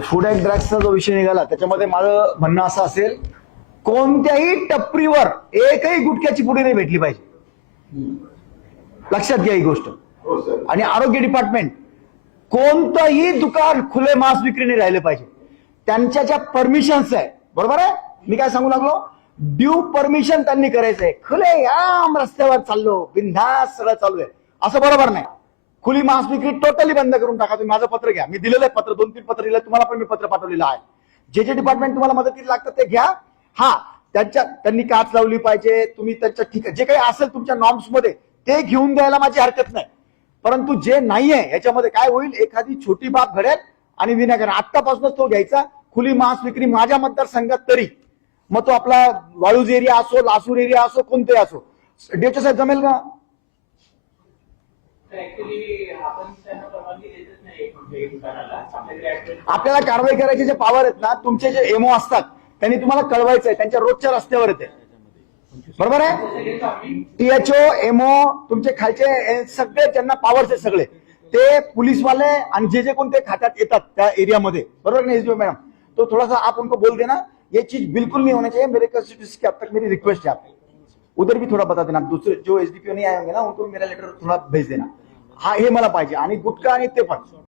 food and ड्रग्सचा जो विषय निघाला त्याच्यामध्ये माझं म्हणणं असं असेल कोणत्याही टपरीवर एकही गुटख्याची पुढे नाही भेटली पाहिजे लक्षात घ्या ही गोष्ट हो, आणि आरोग्य डिपार्टमेंट कोणतंही दुकान खुले मांस विक्रीने राहिले पाहिजे त्यांच्या ज्या परमिशन्स आहे बरोबर आहे मी काय सांगू लागलो ड्यू परमिशन त्यांनी करायचंय खुले आम रस्त्यावर चाललो बिंधास सगळं चालू आहे असं बरोबर नाही खुली मांस विक्री टोटली बंद करून टाका तुम्ही माझं पत्र घ्या मी दिलेलं आहे पत्र दोन तीन पत्र दिलं तुम्हाला पण मी पत्र पाठवलेलं आहे जे जे डिपार्टमेंट तुम्हाला मदतीला लागतं ते घ्या हा त्यांच्या त्यांनी काच लावली पाहिजे तुम्ही त्यांच्या ठीक जे काही असेल तुमच्या नॉर्म्स मध्ये ते घेऊन द्यायला माझी हरकत नाही परंतु जे नाहीये याच्यामध्ये काय होईल एखादी छोटी बाब घडेल आणि विनाकारण आत्तापासूनच तो घ्यायचा खुली मांस विक्री माझ्या मतदारसंघात तरी मग तो आपला वाळूज एरिया असो लासूर एरिया असो कोणते असो डेटो साहेब जमेल का आपल्याला कारवाई करायचे जे पॉवर आहेत ना तुमचे जे एमओ असतात त्यांनी तुम्हाला कळवायचं आहे त्यांच्या रोजच्या रस्त्यावर येते बरोबर आहे टीएचओ एमओ तुमचे खालचे सगळे त्यांना आहेत सगळे ते पोलीसवाले आणि जे जे कोणते खात्यात येतात त्या एरियामध्ये बरोबर नाही एसबीआय मॅडम तो थोडासा आप उनको बोल देना ये चीज बिल्कुल नहीं होना चाहिए मेरे कॉन्स्टिट्यूशन तक मेरी रिक्वेस्ट है आप उधर भी थोड़ा बता देना आप दूसरे जो एसडीपीओ नहीं आए होंगे ना उनको मेरा लेटर थोड़ा भेज देना हा हे मला पाहिजे आणि गुटखा आणि ते पण